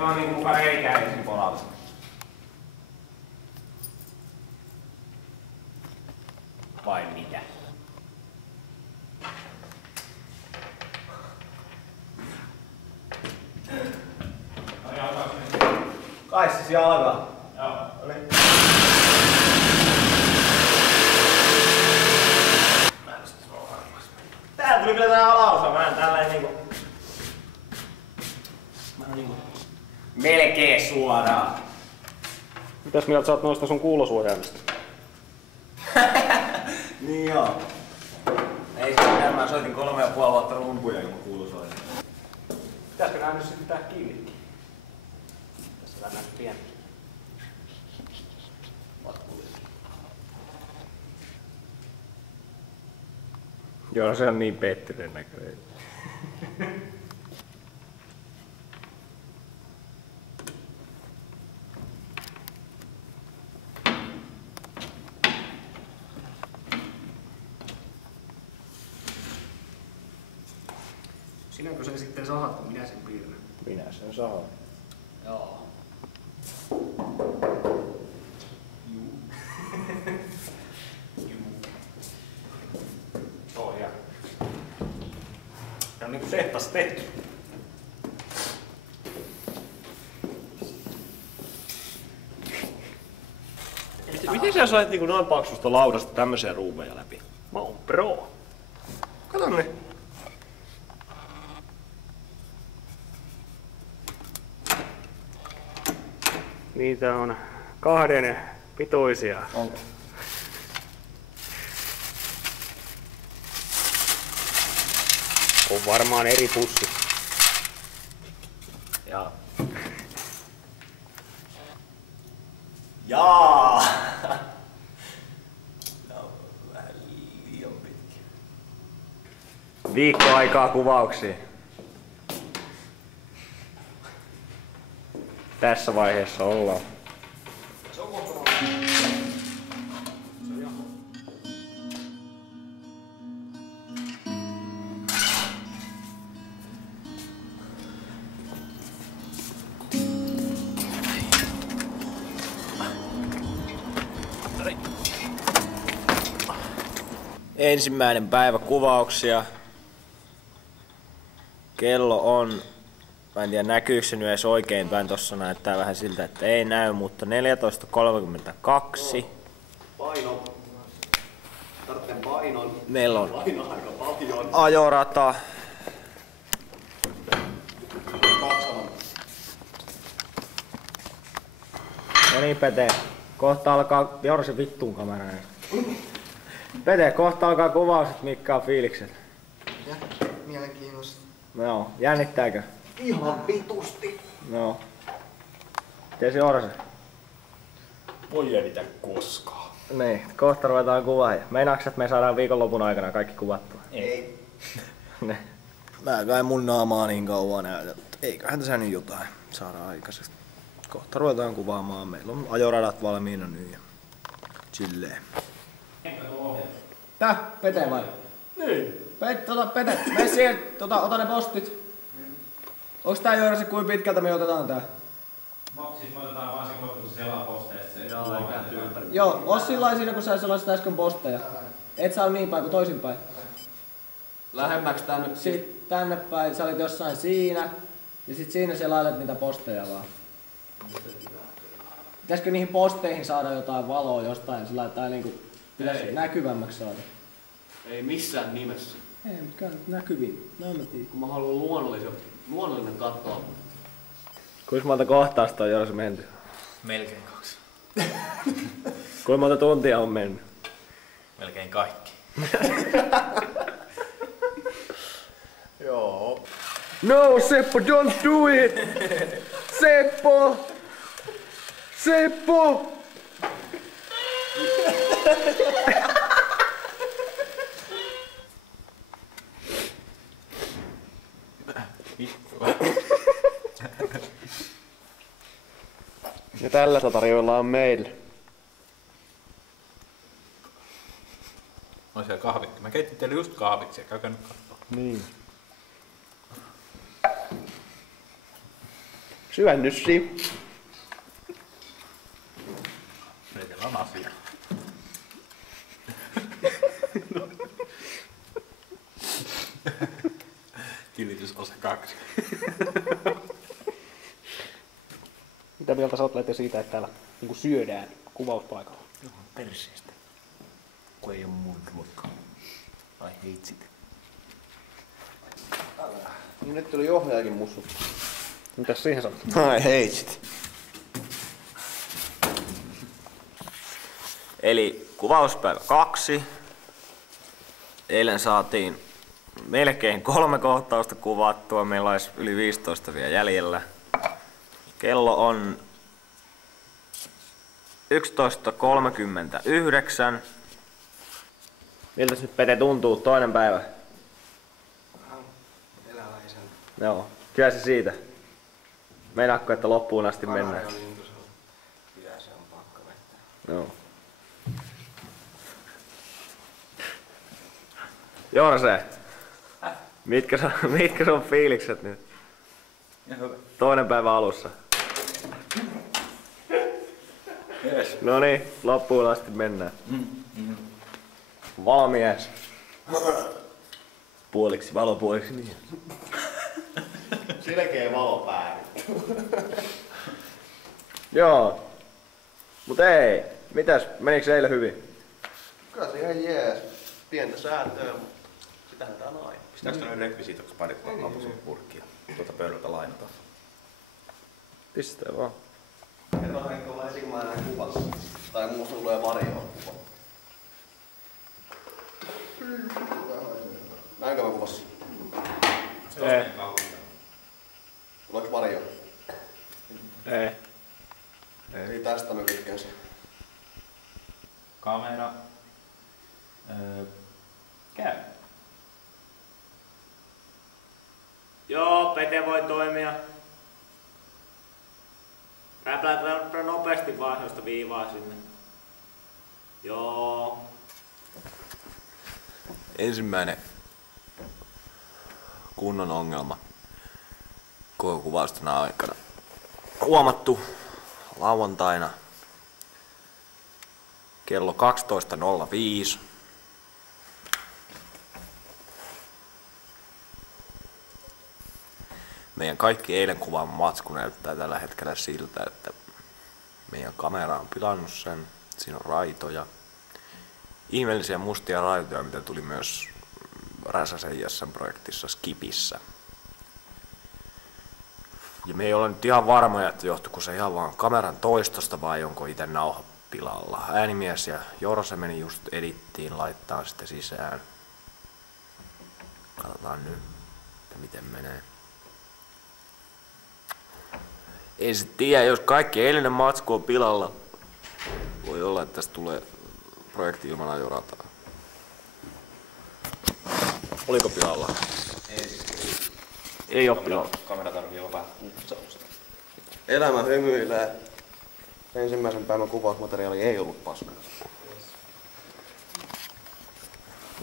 Tuo on niinku muka reikää ensin polausta. Vai mitä? Kai siis jalka. Joo. Täällä tuli kyllä tää alaosa, mä en tälleen niinku... Melkein suoraan. Mitäs mieltä sä oot noista sun kuulosuojaimista? Niin joo. Ei se mitään, mä soitin 3,5 vuotta rumpuja ilman kuulosuojaa. Pitäisikö nää nyt sitten pitää kiinni? Tässä vähän näyttää pieni. Joo, se on niin pettinen näköinen. Sinäkö se sitten sahat, kun minä sen piirrän? Minä sen saan. Joo. Oh, ja. Se on niinku sehtas tehty. Miten sä sait niinku noin paksusta laudasta tämmöisiä ruumeja läpi? Mä oon pro. Kato ne. Niitä on 2 pituisia. Onko? On varmaan eri pussi. Jaa. Jaa! No, vähän liian pitkä. Viikko aikaa kuvauksiin. Tässä vaiheessa ollaan. Se on kohta. Se on jaho. Ensimmäinen päivä kuvauksia. Kello on, mä en tiedä näkyykö se nyt edes oikein päin, tossa näyttää vähän siltä, että ei näy, mutta 14.32. Paino. Tarvitsen painon. Meillä on Paino aika paljon. ajorata. No niin, Pete. Kohta alkaa Jorsi vittuun kameraan. Pete, kohta alkaa kuvaukset, mitkä on fiilikset. Ja, mielenkiintoista. No, jännittääkö? Ihan vitusti. No. Mites Jorsi? Voi jännitä koskaan. Niin, kohta ruvetaan kuvaa. Meinaatko, että me saadaan viikonlopun aikana kaikki kuvattua? Ei. Ne. Mä kai mun naamaa niin kauan näytä. Eiköhän tässä nyt jotain saada aikaiseksi. Kohta ruvetaan kuvaamaan. Meillä on ajoradat valmiina nyt ja chilleen. Tää? Pete vai? Niin. Pete, mene siihen, ota ne postit. Onks tää Jorsi, kuin pitkältä me otetaan tää? Siis me otetaan vaan se, kun se selaa posteista se. Joo, Joo, oo sillä siinä kun sä selasit äsken posteja. Et saa niin päin kuin toisinpäin. Lähemmäks tänne? Sit tänne päin, sä olit jossain siinä. Ja sit siinä selailet niitä posteja vaan. Pitäisikö niihin posteihin saada jotain valoa jostain sillä tai niinku pitäis näkyvämmäksi saada? Ei missään nimessä. Ei, mutta käy näkyviin. No mä tiedän. Kun mä haluan luonnollinen kattoa. Kuinka monta kohtausta on Jorsi menty? Melkein 2. Kuinka monta tuntia on mennyt? Melkein kaikki. Joo. No Seppo, don't do it! Seppo! Seppo! Ja tällä tarjoillaan meille. On siellä kahvikki. Mä keitin teille just kahviksi ja käykää nyt kattoo. Niin. Syönnyssi. Meillä on asia. Tilitys osa 2. Mitä mieltä sä oot Lete siitä, että täällä niinku syödään kuvauspaikalla? Perseestä. Kun ei oo mun ruokaa. Ai heitsit. Niin nyt tuli ohjaajakin mussu. Mitäs siihen sanot? Ai heitsit. Eli kuvauspäivä 2. Eilen saatiin melkein 3 kohtausta kuvattua. Meillä olisi yli 15 vielä jäljellä. Kello on 11.39. Miltä nyt Pete tuntuu toinen päivä? Eläväisen. Joo, kyllä se siitä. Meinaatko, että loppuun asti mennään? Kanari on niin iso. Kyllä se on pakko vetää. Joo. Jorse, mitkä sun fiilikset nyt? Toinen päivä alussa. Yes. No niin, loppuun asti mennään. Valomies. Puoliksi valo, puoliksi niin. Selkeä valo päälle. Joo. Mut ei, mitäs, meniks eilen hyvin? Kyllä se ihan jees. Pientä säätöä, mutta sitähän tää on aina. Pitääkö noin rekvisiitoksi pari lapusen purkkia? Tuota pöydältä lainataan. Pistää vaan. Kerro Henkka vai esikö mä näin kuvassa? Tai muu tulee varjoon kuva. Näinkö mä kuvassa? Ei. Tuleeko varjo? Ei. Ei tästä mä tykkäsin. Kamera. Käy. Joo, Pete voi toimia. Räplää nopeasti vaan josta viivaa sinne. Joo. Ensimmäinen kunnon ongelma koko kuvaustona aikana. Huomattu lauantaina kello 12.05. Meidän kaikki eilen kuvaama matsku näyttää tällä hetkellä siltä, että meidän kamera on pilannut sen. Siinä on raitoja. Ihmeellisiä mustia raitoja, mitä tuli myös Räsäsen Jessen projektissa Skipissä. Ja me ei olla nyt ihan varmoja, että johtuiko se ihan vaan kameran toistosta vai onko itse nauha pilalla. Äänimies ja Jorse meni just edittiin laittaa sitten sisään. Katsotaan nyt, että miten menee. Ei se tiedä, jos kaikki eilinen matsku on pilalla. Voi olla, että tästä tulee projekti ilman ajorataa. Oliko pilalla? Ei oo pilalla. Kamera tarvii olla vähän putsausta. Elämä hymyilee. Ensimmäisen päivän kuvausmateriaali ei ollut paskaa.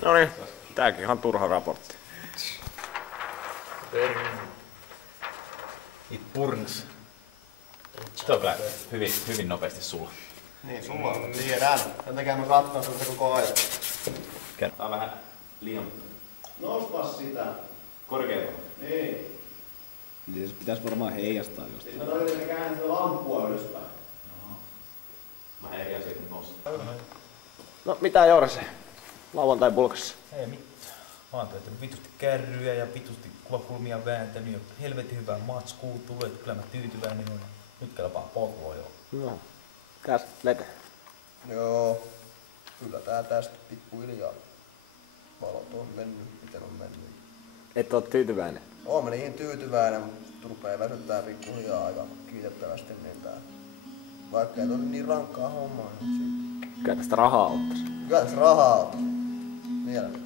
No niin, tääkin ihan turha raportti. It burns. Se on kyllä hyvin nopeasti sulla. Niin, sulla on. Tiedän. Sen takia mä katson sitä koko ajan. Tää on vähän liian Nostaa sitä. korkealla. Ei. Se pitäisi varmaan heijastaa just. Siis mä tarvitsen, että käännän sitä lamppua ylöspäin. Mä eri asia kuin nostaa. No mitä Jorse? Lauantai pulkassa. Ei mitään. Mä oon tehnyt vitusti kärryjä ja vitusti kuvakulmia vääntänyt ja helvetin hyvää matskuu tullut, että kyllä mä tyytyväinen on. Nyt kelpaa polvoa jo. No. Mitäs Lete? Joo. Kyllä tää tästä pikkuhiljaa. Valot on mennyt, miten on mennyt. Et oo tyytyväinen? Oon mä niin tyytyväinen, mutta rupee väsyttää pikkuhiljaa aika kiitettävästi niin tää. Vaikka ei ole niin rankkaa hommaa, niin Kyllä tästä rahaa ottais. kyllä tässä rahaa on. Mielellä.